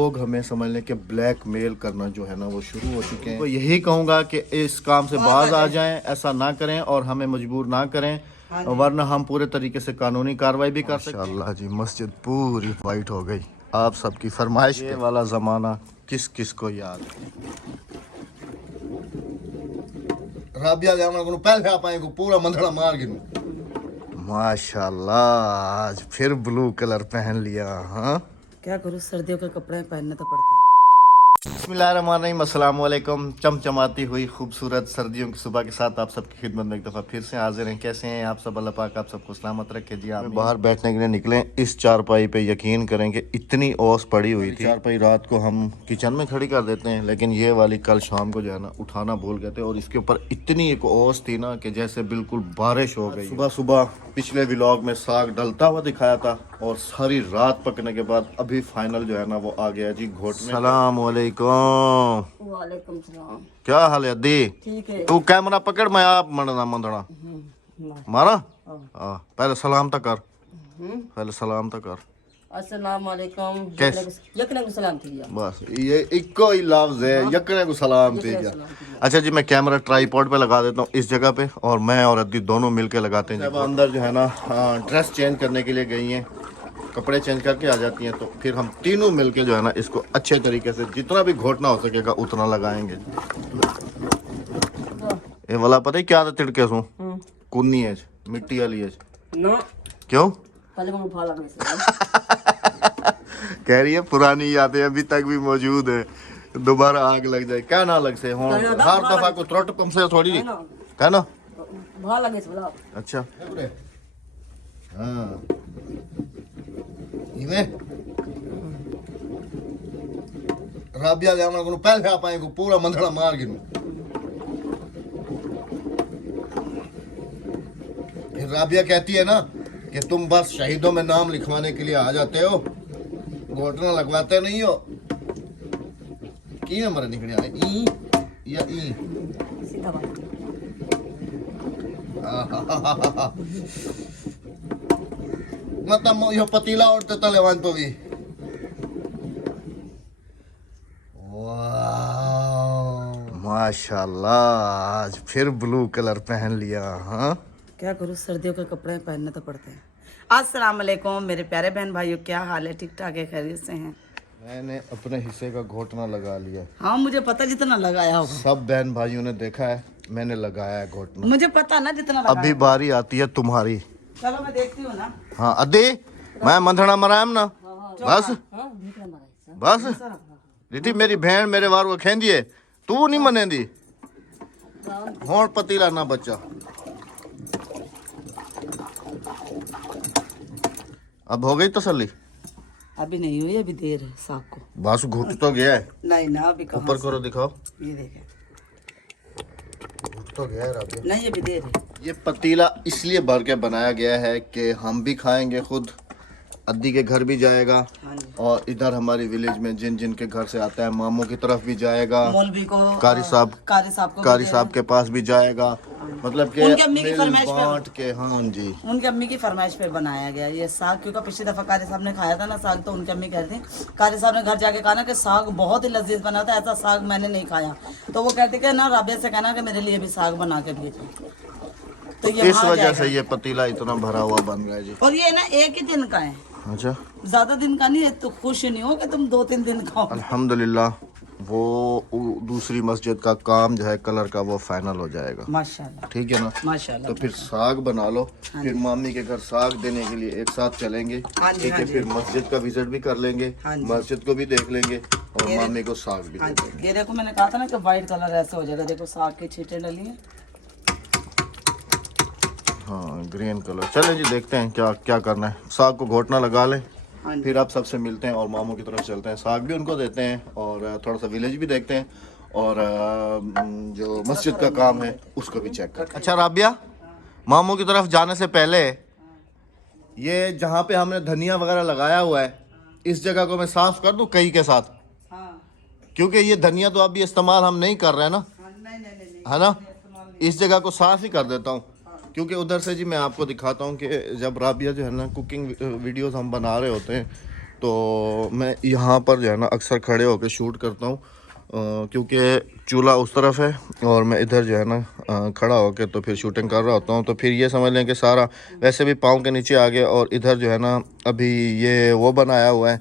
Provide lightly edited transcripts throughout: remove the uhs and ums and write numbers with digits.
लोग हमें समझ लें कि ब्लैक मेल करना जो है ना वो शुरू हो चुके हैं। तो यही कहूँगा कि इस काम से बाज आ जाएं, ऐसा ना करें और हमें मजबूर ना करें, वरना हम पूरे तरीके से कानूनी कार्रवाई भी कर सकते हैं। माशाअल्लाह जी, मस्जिद पूरी वाइट हो गई आप सबकी फरमाइश। ये वाला ज़माना किस किस को याद। राबिया को पहले आप आए को पूरा मंदड़ा मार गिनू। माशाअल्लाह, आज फिर ब्लू कलर पहन लिया। हाँ, क्या करूँ, सर्दियों के कपड़े पहनने तो पड़ते हैं। बिस्मिल्लाहिर्रहमानिर्रहीम, अस्सलाम वालेकुम। चमचमाती हुई खूबसूरत सर्दियों की सुबह के साथ आप सबकी खिदमत में एक दफ़ा फिर से हाजिर हैं। कैसे हैं आप सब? अल्लाह पाक आप सबको सलामत रखे जी। आप बाहर बैठने के लिए निकले, इस चारपाई पे यकीन करें कि इतनी ओस पड़ी हुई थी। चारपाई रात को हम किचन में खड़ी कर देते हैं, लेकिन ये वाली कल शाम को जो है ना उठाना भूल गए थे और इसके ऊपर इतनी एक ओस थी ना कि जैसे बिल्कुल बारिश हो गई। सुबह सुबह पिछले व्लॉग में साग डलता हुआ दिखाया था और सारी रात पकने के बाद अभी फाइनल जो है ना वो आ गया जी घोट में। सलाम वालेकुम। वालेकुम सलाम। क्या हाल है दी? ठीक है। तू कैमरा पकड़, मैं आप मंडना मंदना मारा। पहले सलाम तक कर, पहले सलाम तक कर। अस्सलाम वालेकुम। कैसे? यकने को सलाम थी। बस ये इको ही लफ्ज है, यकने को सलाम थी। अच्छा जी, मैं कैमरा ट्राईपॉड पे लगा देता हूँ इस जगह पे और मैं और अद्दी दोनों मिलके लगाते हैं। जब अंदर जो है ना ड्रेस चेंज करने के लिए गई हैं, कपड़े चेंज करके आ जाती हैं, तो फिर हम तीनों मिलके जो है ना इसको अच्छे तरीके से जितना भी घोटना हो सकेगा उतना लगाएंगे। ये वाला पता है क्या था तिड़के सू कुन्नी है, मिट्टी वाली है ना। क्यों? पहले को भाला में कह रही है पुरानी यादें अभी तक भी मौजूद है, दोबारा आग लग जाए क्या ना लग से। हर दफा को त्रोट कम से थोड़ी कहना भाला में बोला। अच्छा हाँ इमे राबिया को पहले आप आए को पूरा मंदड़ा मार गिनू। फिर राबिया कहती है ना कि तुम बस शहीदों में नाम लिखवाने के लिए आ जाते हो, घोटना लगवाते नहीं हो। की नंबर निकले आए ई या ई सीधा बात। मतलब यो पतीला उड़ते तलेवान तो भी। माशाल्लाह, आज फिर ब्लू कलर पहन लिया। हाँ, क्या करूँ, सर्दियों के कपड़े पहनने तो पड़ते हैं। अस्सलाम वालेकुम मेरे प्यारे बहन भाइयों, क्या हाल है? ठीक ठाक है, खैरियत से हैं? मैंने अपने हिस्से का घोटना लगा लिया। हाँ मुझे पता, जितना लगाया होगा। सब बहन भाइयों ने देखा है, मैंने लगाया है घोटना। मुझे पता ना जितना लगाया। अभी बारी आती है तुम्हारी। चलो मैं देखती हूँ ना। हाँ अदे, मैं मंथड़ा मराम ना बस बस दीदी मेरी बहन मेरे वार को खेंदी है, तू नहीं मनेंदी हों पतीला ना बच्चा। अब हो गई तसल्ली? अभी नहीं हुई, अभी देर है साग को। बस घुट तो गया है। नहीं ना, अभी कहाँ ऊपर से? करो दिखाओ, ये देखे, घुट तो गया है राबिया। नहीं अभी देर है। ये पतीला इसलिए भर के बनाया गया है कि हम भी खाएंगे खुद, अद्दी के घर भी जाएगा हाँ जी। और इधर हमारी विलेज में जिन जिन के घर से आता है मामू की तरफ भी जाएगा, मौलवी को, कारी साहब कारी साहब के पास भी जाएगा। मतलब कि उनकी अम्मी की फरमाइश पे, बांट के। हाँ जी, उनकी अम्मी की फरमाइश पे बनाया गया ये साग, क्योंकि पिछली दफा कारी साहब ने खाया था ना साग, तो उनकी अम्मी कह रही थी, कारी साहब ने घर जाके कहा ना कि साग बहुत ही लजीज बना था, ऐसा साग मैंने नहीं खाया। तो वो कहते कि ना राबिया से कहना कि मेरे लिए भी साग बना के भेजो। तो ये इस वजह से ये पतीला इतना भरा हुआ बन रहा है जी। और ये ना एक ही दिन का है, अच्छा, ज्यादा दिन का नहीं है, तो खुश नहीं हो कि तुम 2-3 दिन खाओ। अल्हम्दुलिल्लाह वो दूसरी मस्जिद का काम जो है कलर का वो फाइनल हो जाएगा माशाल्लाह, ठीक है ना। माशाल्लाह। तो फिर साग बना लो, फिर मामी के घर साग देने के लिए एक साथ चलेंगे। हाँ जी, ठीक हाँ है, जी। फिर मस्जिद का विजिट भी कर लेंगे, हाँ जी। मस्जिद को भी देख लेंगे और मामी को साग भी हाँ दे जी, ये देखो मैंने कहा था ना कि व्हाइट कलर ऐसे हो जाएगा, देखो साग के छींटे डली है। हाँ ग्रीन कलर। चले जी देखते हैं क्या क्या करना है। साग को घोटना लगा लें, हाँ जी। फिर आप सबसे मिलते हैं और मामू की तरफ चलते हैं, साग भी उनको देते हैं और थोड़ा सा विलेज भी देखते हैं और जो मस्जिद का काम है उसको भी चेक करते हैं। अच्छा राबिया, मामू की तरफ जाने से पहले ये जहाँ पे हमने धनिया वगैरह लगाया हुआ है इस जगह को मैं साफ कर दूं कई के साथ, हाँ। क्योंकि ये धनिया तो अभी इस्तेमाल हम नहीं कर रहे हैं ना, है ना। इस जगह को साफ ही कर देता हूँ, क्योंकि उधर से जी मैं आपको दिखाता हूँ कि जब राबिया जो है ना कुकिंग वीडियोस हम बना रहे होते हैं तो मैं यहाँ पर जो है ना अक्सर खड़े होकर शूट करता हूँ, क्योंकि चूल्हा उस तरफ है और मैं इधर जो है ना खड़ा होकर तो फिर शूटिंग कर रहा होता हूँ। तो फिर ये समझ लें कि सारा वैसे भी पाँव के नीचे आ गया, और इधर जो है ना अभी ये वो बनाया हुआ है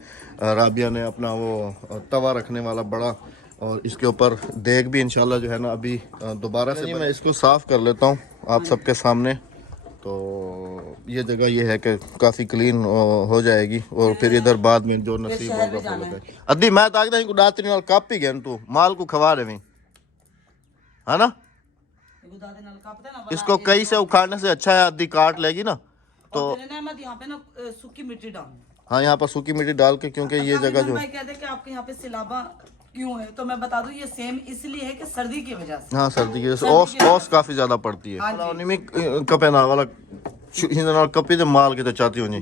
राबिया ने अपना वो तवा रखने वाला बड़ा, और इसके ऊपर देग भी इंशाल्लाह जो है ना अभी दोबारा से मैं इसको साफ़ कर लेता हूँ आप सबके सामने। तो ये जगह ये है कि काफ़ी क्लीन हो जाएगी, और फिर इधर बाद में जो नसीब होगा। अद्दी मैं ताकता हूँ दातरी नाल कापी गया तू माल को खवा रहे है ना, इसको कई से उखाड़ने से अच्छा है अद्दी काट लेगी ना। तो यहाँ पे ना सूखी मिट्टी डाल, हाँ यहाँ पर सूखी मिट्टी डाल के, क्योंकि ये जगह जो कहते हैं कि आपके यहाँ पे सिलाबा क्यों है, तो मैं बता दूं ये सेम इसलिए है कि सर्दी की वजह से। हाँ सर्दी की वजह से ओस काफी ज्यादा पड़ती है। कपे ना वाला कपी तो माल की तो चाहती होनी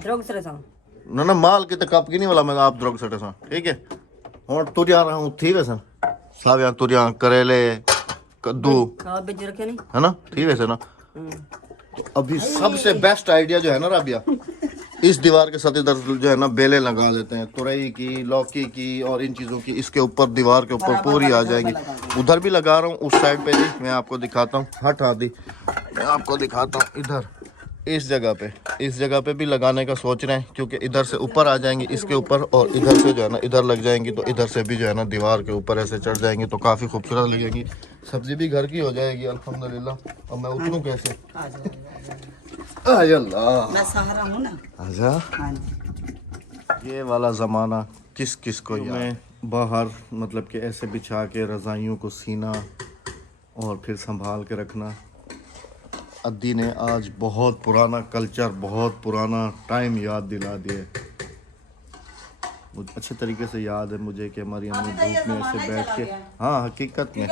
ना ना माल की तो कप की नहीं वाला मैं आप द्रोग सटे सा ठीक है। और तुरिया रहा हूँ ठीक है सर सब यहाँ तुरिया करेले कद्दू है ना ठीक है सर ना। तो अभी सबसे बेस्ट आइडिया जो है ना राबिया, इस दीवार के साथ इधर जो है ना बेलें लगा देते हैं तुरई की, लौकी की और इन चीज़ों की, इसके ऊपर दीवार के ऊपर पूरी आ जाएगी। उधर भी लगा रहा हूँ उस साइड पे भी, मैं आपको दिखाता हूँ। हट आदि मैं आपको दिखाता हूँ इधर इस जगह पे भी लगाने का सोच रहे हैं, क्योंकि इधर से ऊपर आ जाएंगे इसके ऊपर, और इधर से जो है ना इधर लग जाएंगी, तो इधर से भी जो है ना दीवार के ऊपर ऐसे चढ़ जाएंगी, तो काफ़ी खूबसूरत लगेगी। सब्जी भी घर की हो जाएगी अल्हम्दुलिल्लाह। और मैं उतरूँ कैसे? मैं सहारा हूँ ना। आजा। हाँ जी। ये वाला ज़माना किस किस को मैं बाहर मतलब कि ऐसे बिछा के रज़ाइयों को सीना और फिर संभाल के रखना। अद्दी ने आज बहुत पुराना कल्चर, बहुत पुराना टाइम याद दिला दिए। अच्छे तरीके से याद है मुझे कि हमारी अम्मी धूप में ऐसे बैठ के, हाँ हकीकत में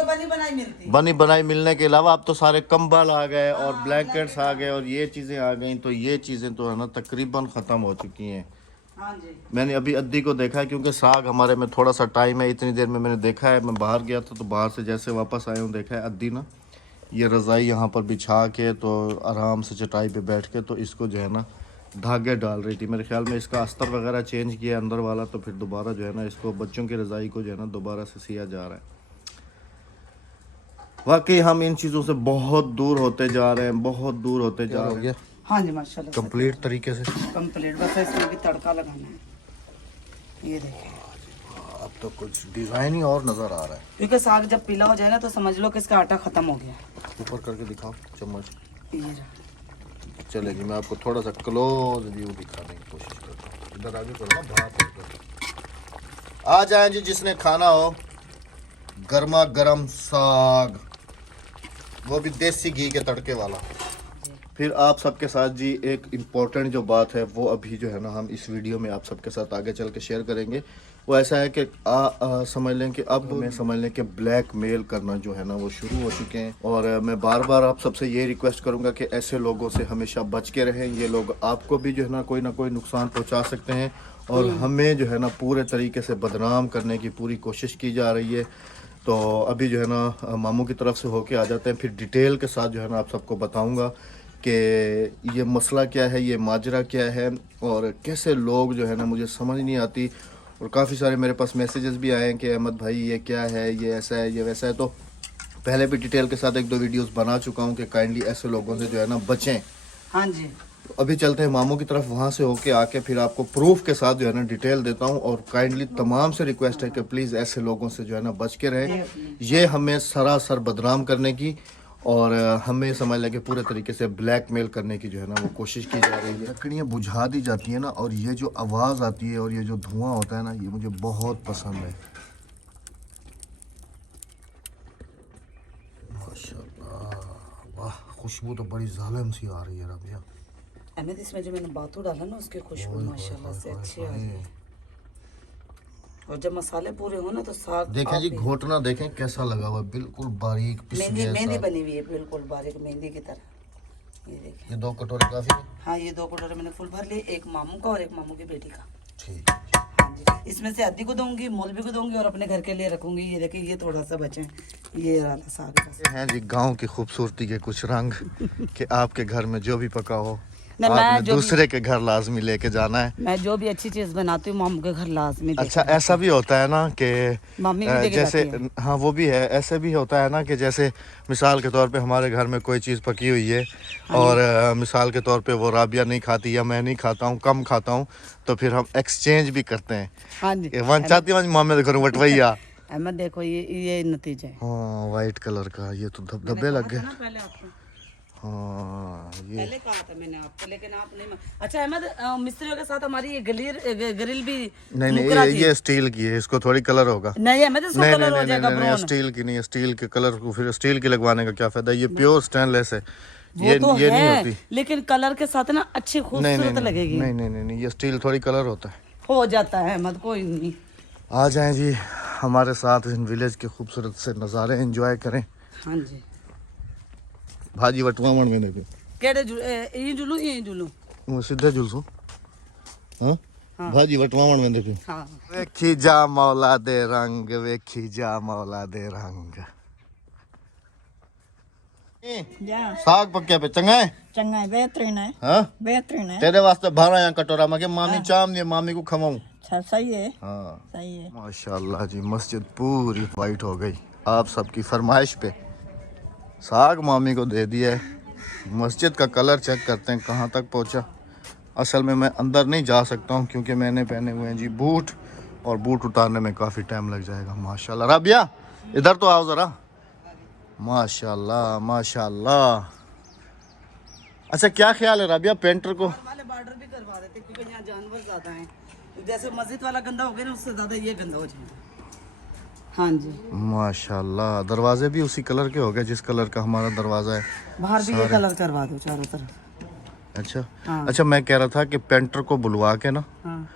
बनी बनाई मिलने के अलावा अब तो सारे कंबल आ गए और ब्लैंकेट्स आ गए और ये चीज़ें आ गई, तो ये चीज़ें तो है ना तकरीबन ख़त्म हो चुकी हैं। मैंने अभी अद्दी को देखा है, क्योंकि साग हमारे में थोड़ा सा टाइम है, इतनी देर में मैंने देखा है, मैं बाहर गया था तो बाहर से जैसे वापस आया हूँ देखा है अद्दी ना ये रज़ाई यहाँ पर बिछा के तो आराम से चटाई पे बैठ के तो इसको जो है ना धागे डाल रही थी। मेरे ख्याल में इसका अस्तर वगैरह चेंज किया अंदर वाला, तो फिर दोबारा जो है ना इसको बच्चों की रज़ाई को जो है ना दोबारा से सिया जा रहा है। वाकई हम इन चीज़ों से बहुत दूर होते जा रहे हैं, बहुत दूर होते जा रहे हैं। हाँ जी माशाल्लाह कंप्लीट तरीके से कंप्लीट, बस इसमें भी तड़का लगाना है। ये देखिए अब तो कुछ डिज़ाइन ही और नज़र आ रहा है, क्योंकि साग जब पीला हो जाएगा तो समझ लो कि इसका आटा ख़त्म हो गया। ऊपर करके दिखाओ चम्मच, ये रहा। चलेगी। मैं आपको थोड़ा सा क्लोज व्यू दिखाने की कोशिश करता हूँ। इधर आगे करो ना, आ जाए जी जिसने खाना हो गर्मा गर्म साग, वो भी देसी घी के तड़के वाला। फिर आप सबके साथ जी एक इम्पोर्टेंट जो बात है वो अभी जो है ना हम इस वीडियो में आप सबके साथ आगे चल के शेयर करेंगे। वो ऐसा है कि समझ लें कि अब हमें समझ लें कि ब्लैकमेल करना जो है ना वो शुरू हो चुके हैं, और मैं बार बार आप सबसे ये रिक्वेस्ट करूंगा कि ऐसे लोगों से हमेशा बच के रहें। ये लोग आपको भी जो है ना कोई नुकसान पहुंचा सकते हैं, और हमें जो है ना पूरे तरीके से बदनाम करने की पूरी कोशिश की जा रही है। तो अभी जो है ना मामू की तरफ से होके आ जाते हैं, फिर डिटेल के साथ जो है ना आप सबको बताऊँगा कि ये मसला क्या है, ये माजरा क्या है, और कैसे लोग जो है ना मुझे समझ नहीं आती। और काफ़ी सारे मेरे पास मैसेजेस भी आए हैं कि अहमद भाई ये क्या है, ये ऐसा है, ये वैसा है। तो पहले भी डिटेल के साथ एक दो वीडियोस बना चुका हूँ कि काइंडली ऐसे लोगों से जो है ना बचें। हाँ जी। तो अभी चलते हैं मामू की तरफ, वहाँ से होके आके फिर आपको प्रूफ के साथ जो है ना डिटेल देता हूँ। और काइंडली तमाम से रिक्वेस्ट है कि प्लीज़ ऐसे लोगों से जो है ना बच के रहें। ये हमें सरासर बदनाम करने की और हमें समझ लगे पूरे तरीके से ब्लैकमेल करने की जो है ना वो कोशिश की जा रही है। लकड़ियाँ बुझा दी जाती है ना, और ये जो आवाज़ आती है और ये जो धुआं होता है ना, ये मुझे बहुत पसंद है। माशाल्लाह, वाह खुशबू तो बड़ी जालिम सी आ रही है राबिया। अहमद इसमें जो मैंने बातू डाला ना उसकी खुशबू माशाल्लाह से अच्छी आ रही है, और जब मसाले पूरे हो ना तो साग देखें जी, घोटना देखें कैसा लगा हुआ है, बिल्कुल बारीक मेहंदी बनी हुई है, बिल्कुल बारीक मेहंदी की तरह। ये देखिए, ये 2 कटोरे काफी है? हाँ ये 2 कटोरे मैंने फुल भर लिए, एक मामू का और एक मामू की बेटी का। ठीक है। हाँ जी, इसमें से अद्दी को दूंगी, मौलवी को दूंगी और अपने घर के लिए रखूंगी। ये देखिए ये थोड़ा सा बचे, ये वाला साग है जी गांव की खूबसूरती के कुछ रंग कि आपके घर में जो भी पका हो नहीं, मैं आपने जो भी- दूसरे के घर लाजमी लेके जाना है। मैं जो भी अच्छी चीज बनाती हूँ मम्मी के घर लाजमी देकर अच्छा ऐसा भी होता है ना कि मम्मी भी देके जैसे जाती है। हाँ वो भी है, ऐसे भी होता है ना कि जैसे मिसाल के तौर पे हमारे घर में कोई चीज़ पकी हुई है और मिसाल के तौर पे वो राबिया नहीं खाती या मैं नहीं खाता हूँ, कम खाता हूँ, तो फिर हम एक्सचेंज भी करते हैं। हाँ जी वन चाहती हूँ मामे करूँ बटवैया। अहमद देखो ये नतीजा है। हाँ वाइट कलर का ये तो धब्बे लग गए। पहले आपको हाँ ये पहले कहा था मैंने आपको, लेकिन आप नहीं अच्छा अहमद मिस्त्रियों के साथ हमारी ये ग्रिल भी नहीं मुकरा थी। ये स्टील की है, इसको थोड़ी कलर होगा। नहीं अहमद इसको नहीं कलर नहीं हो नहीं जाएगा नहीं, नहीं, ब्राउन। स्टील की नहीं है, स्टील के कलर को फिर स्टील की लगवाने का क्या फायदा, ये प्योर स्टेनलेस है। वो तो ये नहीं है होती। लेकिन कलर के साथ ना अच्छी नहीं खूबसूरत नहीं लगेगी। नहीं नहीं नहीं नहीं, ये स्टील थोड़ी कलर होता है। हो जाता है अहमद कोई नहीं। आ जाएं जी हमारे साथ इन विलेज के खूबसूरत से नज़ारे एंजॉय करें। हाँ जी भाजी वटवावण में देखो केड़े जुलू ये जुलू वो सीधे जुलसू। हाँ हाँ। भाजी वटवावण में देखो। हाँ वेखी जा मौला दे रंग, वेखी जा मौला दे रंग। जा साग पक्या पे चंगा है। चंगा है, बेहतरीन है, हाँ बेहतरीन है। तेरे वास्ते भरा यहाँ कटोरा में के मामी चाम दिए, मामी को खवाऊं। सही है, हाँ सही है। माशाल्लाह जी मस्जिद पूरी वाइट हो गई आप सबकी फरमाइश पे। साग मामी को दे दिया है। मस्जिद का कलर चेक करते हैं कहाँ तक पहुँचा। असल में मैं अंदर नहीं जा सकता हूँ क्योंकि मैंने पहने हुए हैं जी बूट, और बूट उतारने में काफ़ी टाइम लग जाएगा। माशाल्लाह राबिया इधर तो आओ ज़रा। माशाल्लाह माशाल्लाह। अच्छा क्या ख्याल है राबिया, पेंटर को वाले बॉर्डर भी करवा देते क्योंकि यहाँ जानवर ज्यादा हैं। जैसे मस्जिद वाला गंदा हो गया ना उससे ज्यादा ये गंदा हो जाएगा। हाँ जी माशाल्लाह दरवाजे भी उसी कलर के हो गए जिस कलर का हमारा दरवाजा है। बाहर भी ये कलर करवा दो चारों तरफ। अच्छा हाँ। अच्छा मैं कह रहा था कि पेंटर को बुलवा के ना, हाँ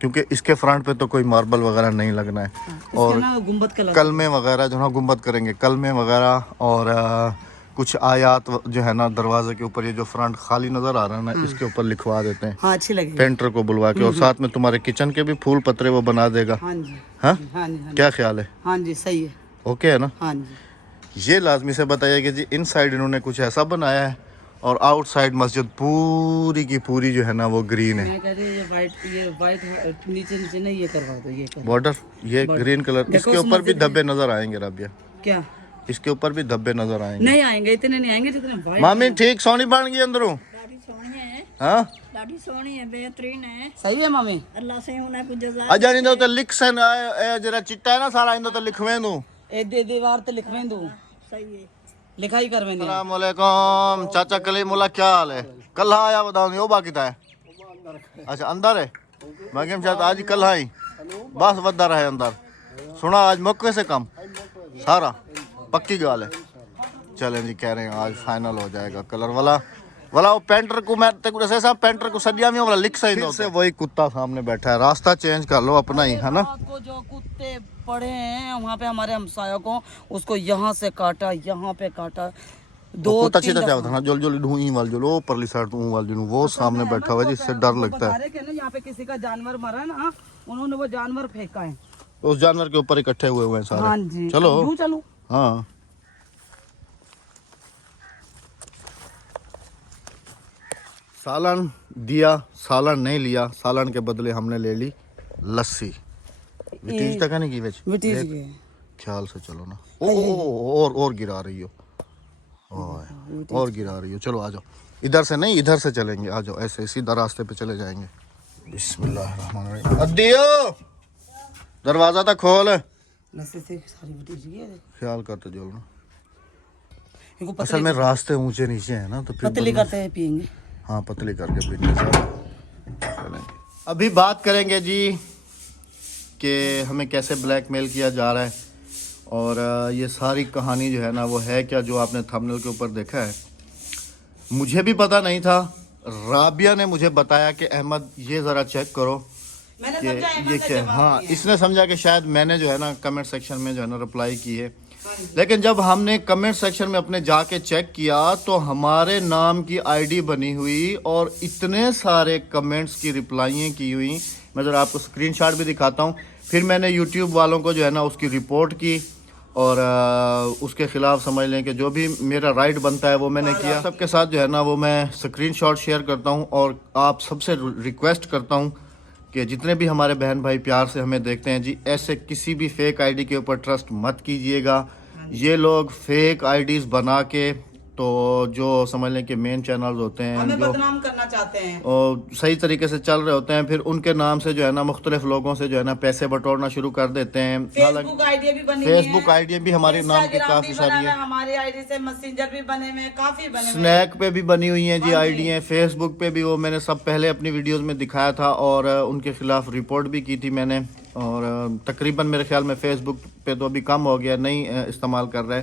क्योंकि इसके फ्रंट पे तो कोई मार्बल वगैरह नहीं लगना है और ना गुम्बद कलर कलमे वगैरह जो ना गुम्बद करेंगे, कलमे वगैरह और कुछ आयात जो है ना दरवाजे के ऊपर, ये जो फ्रंट खाली नजर आ रहा है ना इसके ऊपर लिखवा देते हैं। हाँ अच्छी लगेगी। पेंटर को बुलवा के, और साथ में तुम्हारे किचन के भी फूल पत्रे वो बना देगा। हाँ जी हाँ हाँ जी हाँ जी क्या ख्याल है? हाँ जी सही है। ओके है ना? हाँ जी ये लाजमी से बताइए कि जी इन साइड इन्होंने कुछ ऐसा बनाया है और आउटसाइड मस्जिद पूरी की पूरी जो है ना वो ग्रीन है। मैं कह रही हूँ ये वाइट नीचे नीचे नहीं ये करवा दो, ये कर बॉर्डर ये ग्रीन कलर, देखो इसके उस ऊपर भी मस्जिद में- धब्बे नजर आएंगे राबिया, क्या इसके ऊपर भी धब्बे नजर आएंगे। नहीं आएंगे, इतने नहीं आएंगे जितने वाइट। मामी ठीक सोनी बन गई अंदरों। लाड़ी सोनी है, हाँ लाड़ी सोनी है, बेहतरीन है। सही है मम्मी। अल्लाह से उन्हें कुछ जज़ा अजा नहीं तो लिख सन जरा चिट्टा है ना सारा इन तो लिखवे दू। ए दीवार ते लिखवें दो, सही है। लिखाई करवें दे। अस्सलाम वालेकुम चाचा कलीमुल्ला, क्या हाल है? कल हाँ आया बताओ नहीं, वो बाकी था। अच्छा अंदर है, मैं क्या चाहता आज कल आई बस वदा रहे अंदर। सुना आज मौके से कम सारा पक्की गाल है। चलें जी कह रहे हैं आज फाइनल हो जाएगा कलर वाला वो पेंटर को मैं तेरे को जैसे साहब पेंटर को सदिया में वाला लिख सही दो से वही कुत्ता सामने बैठा है। रास्ता चेंज कर लो अपना ही है ना। रात को जो कुत्ते पड़े हैं वहाँ पे हमारे हमसायों को, उसको यहाँ से काटा, यहाँ पे काटा, दो कुत्ता तीन चीता क्या दफा। होता है ना जोल जोल ढूंढी वाल जो लो परली साइड ऊं वाल जो वो सामने बैठा हुआ है जिससे डर वो लगता बता है। रहे कि ना यहाँ पे किसी का जानवर मरा है ना, उन्होंने वो जानवर फेंका है। उस जानवर के ऊपर इकट्ठे हुए हुए हैं सारे। हाँ जी चलो यूं चलो। हाँ सालन दिया, सालन नहीं लिया, सालन के बदले हमने ले ली लस्सी। विटीज तक नहीं की बेच विटीज के ख्याल से चलो ना। ओ और गिरा रही हो, और गिरा रही हो। चलो आ जाओ, इधर से नहीं इधर से चलेंगे, आ जाओ ऐसे सीधा रास्ते पे चले जाएंगे। बिस्मिल्लाहिर्रहमानिर्रहीम। अद्दियो दरवाजा तक खोल। लस्सी से सारी विटीज की है। ख्याल करते जो ना, इनको असल में रास्ते ऊंचे नीचे है ना तो फिर पतली करते हैं पियेंगे। हाँ पतली करके पीने से। अभी बात करेंगे जी कि हमें कैसे ब्लैकमेल किया जा रहा है, और ये सारी कहानी जो है ना वो है क्या जो आपने थंबनेल के ऊपर देखा है। मुझे भी पता नहीं था, राबिया ने मुझे बताया कि अहमद ये ज़रा चेक करो मैंने कि समझा ये क्या है। हाँ इसने समझा कि शायद मैंने जो है ना कमेंट सेक्शन में जो है ना रिप्लाई की है, लेकिन जब हमने कमेंट सेक्शन में अपने जाके चेक किया तो हमारे नाम की आईडी बनी हुई और इतने सारे कमेंट्स की रिप्लाइयाँ की हुई। मैं ज़रा आपको स्क्रीनशॉट भी दिखाता हूँ। फिर मैंने यूट्यूब वालों को जो है ना उसकी रिपोर्ट की और उसके खिलाफ समझ लें कि जो भी मेरा राइट बनता है वो मैंने किया। सबके साथ जो है ना वो मैं स्क्रीनशॉट शेयर करता हूँ और आप सबसे रिक्वेस्ट करता हूँ कि जितने भी हमारे बहन भाई प्यार से हमें देखते हैं जी, ऐसे किसी भी फेक आईडी के ऊपर ट्रस्ट मत कीजिएगा। ये लोग फेक आईडीज बना के तो जो समझ लें कि मेन चैनल्स होते हैं हमें जो बदनाम करना चाहते हैं और सही तरीके से चल रहे होते हैं, फिर उनके नाम से जो है ना मुख्तलिफ लोगों से जो है ना पैसे बटोरना शुरू कर देते हैं। फेसबुक आईडी भी बनी हुई है, फेसबुक आईडी भी हमारे नाम की इंस्टाग्राम काफी भी सारी बना है, है, हमारी आईडी से मैसेंजर भी बने हुए हैं, काफी बने हुए हैं। स्नैक पे भी बनी हुई हैं जी हाँ जी। आईडी हैं, फेसबुक पे भी वो मैंने सब पहले अपनी वीडियोस में दिखाया था और उनके खिलाफ रिपोर्ट भी की थी मैंने। और तकरीबन मेरे ख्याल में फेसबुक पे तो अभी कम हो गया, नहीं इस्तेमाल कर रहे,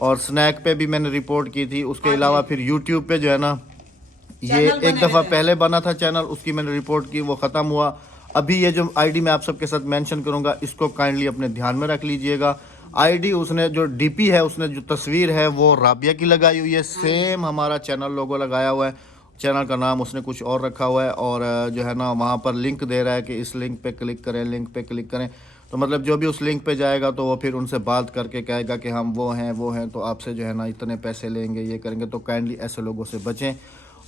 और स्नैक पे भी मैंने रिपोर्ट की थी। उसके अलावा फिर यूट्यूब पे जो है ना ये चैनल एक बने दफ़ा हुए थे। पहले बना था चैनल, उसकी मैंने रिपोर्ट की, वो ख़त्म हुआ। अभी ये जो आईडी मैं आप सबके साथ मेंशन करूंगा इसको काइंडली अपने ध्यान में रख लीजिएगा। आईडी उसने जो डीपी है, उसने जो तस्वीर है वो राबिया की लगाई हुई है, सेम हमारा चैनल लोगो लगाया हुआ है, चैनल का नाम उसने कुछ और रखा हुआ है और जो है ना वहाँ पर लिंक दे रहा है कि इस लिंक पे क्लिक करें, लिंक पे क्लिक करें। तो मतलब जो भी उस लिंक पे जाएगा तो वो फिर उनसे बात करके कहेगा कि हम वो हैं तो आपसे जो है ना इतने पैसे लेंगे, ये करेंगे। तो काइंडली ऐसे लोगों से बचें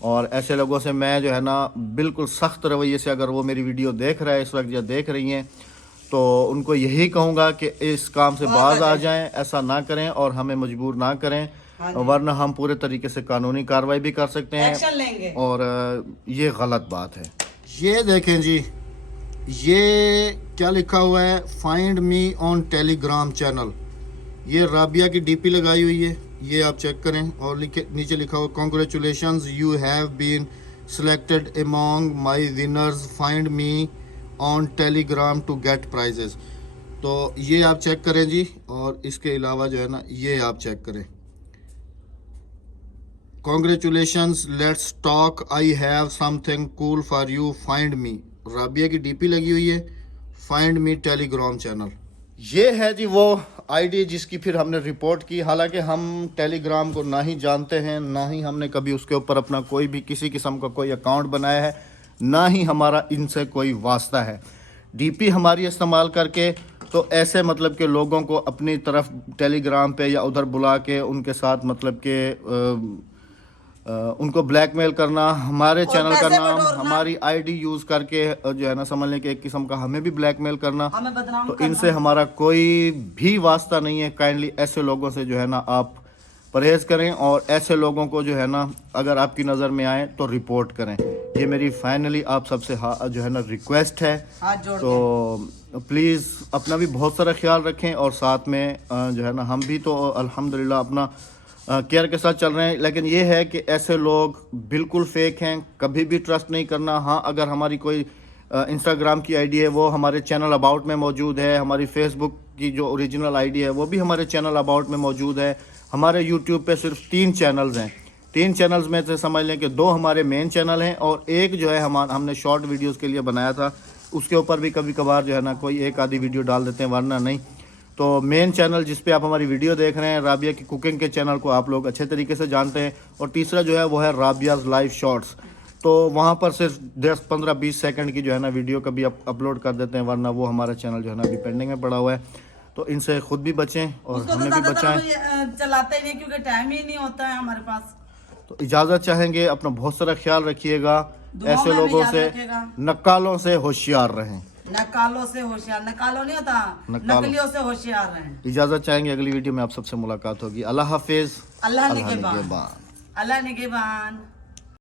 और ऐसे लोगों से मैं जो है ना बिल्कुल सख्त रवैये से, अगर वो मेरी वीडियो देख रहा है इस वक्त या देख रही हैं, तो उनको यही कहूँगा कि इस काम से बाज आ जाएं, ऐसा ना करें और हमें मजबूर ना करें, वरना हम पूरे तरीके से कानूनी कार्रवाई भी कर सकते हैं एक्शन लेंगे। और ये गलत बात है। ये देखें जी, ये क्या लिखा हुआ है, find me on Telegram channel. ये राबिया की डीपी लगाई हुई है, ये आप चेक करें। और नीचे लिखा हुआ congratulations you have been selected among my winners, find me on Telegram to get prizes. तो ये आप चेक करें जी। और इसके अलावा जो है ना ये आप चेक करें, congratulations let's talk, I have something cool for you, find me. Rabia की डीपी लगी हुई है, फाइंड मी टेलीग्राम चैनल। ये है जी वो आईडी जिसकी फिर हमने रिपोर्ट की। हालांकि हम टेलीग्राम को ना ही जानते हैं, ना ही हमने कभी उसके ऊपर अपना कोई भी किसी किस्म का कोई अकाउंट बनाया है, ना ही हमारा इनसे कोई वास्ता है। डीपी हमारी इस्तेमाल करके तो ऐसे मतलब के लोगों को अपनी तरफ टेलीग्राम पे या उधर बुला के उनके साथ मतलब के उनको ब्लैकमेल करना, हमारे चैनल का नाम, हमारी आईडी यूज करके जो है ना समझ लें कि एक किस्म का हमें भी ब्लैकमेल करना, हमें बदनाम तो इनसे हमारा कोई भी वास्ता नहीं है। काइंडली ऐसे लोगों से जो है ना आप परहेज करें और ऐसे लोगों को जो है ना अगर आपकी नज़र में आए तो रिपोर्ट करें। ये मेरी फाइनली आप सबसे जो है ना रिक्वेस्ट है। तो प्लीज़ अपना भी बहुत सारा ख्याल रखें और साथ में जो है ना हम भी तो अल्हम्दुलिल्लाह अपना केयर के साथ चल रहे हैं, लेकिन ये है कि ऐसे लोग बिल्कुल फेक हैं, कभी भी ट्रस्ट नहीं करना। हाँ, अगर हमारी कोई इंस्टाग्राम की आईडी है वो हमारे चैनल अबाउट में मौजूद है, हमारी फेसबुक की जो ओरिजिनल आईडी है वो भी हमारे चैनल अबाउट में मौजूद है। हमारे यूट्यूब पे सिर्फ 3 चैनल्स हैं, 3 चैनल्स में से समझ लें कि 2 हमारे मेन चैनल हैं और एक जो है हमने शॉर्ट वीडियोज़ के लिए बनाया था, उसके ऊपर भी कभी कभार जो है ना कोई एक आधी वीडियो डाल देते हैं, वरना नहीं। तो मेन चैनल जिस पे आप हमारी वीडियो देख रहे हैं, राबिया की कुकिंग के चैनल को आप लोग अच्छे तरीके से जानते हैं। और तीसरा जो है वो है राबियाज़ लाइव शॉर्ट्स, तो वहाँ पर सिर्फ 10, 15, 20 सेकंड की जो है ना वीडियो कभी अपलोड कर देते हैं, वरना वो हमारा चैनल जो है ना अभी पेंडिंग में पड़ा हुआ है। तो इनसे खुद भी बचें और हमें भी बचाएं। चलाते नहीं क्योंकि टाइम ही नहीं होता है हमारे पास। तो इजाज़त चाहेंगे, अपना बहुत सारा ख्याल रखिएगा, ऐसे लोगों से, नक्कालों से होशियार रहें। नकालों से होशियार, नकालो नहीं होता, नकलियों से होशियार रहें। इजाज़त चाहेंगे, अगली वीडियो में आप सबसे मुलाकात होगी। अल्लाह हाफिज़, अल्लाह निगहबान।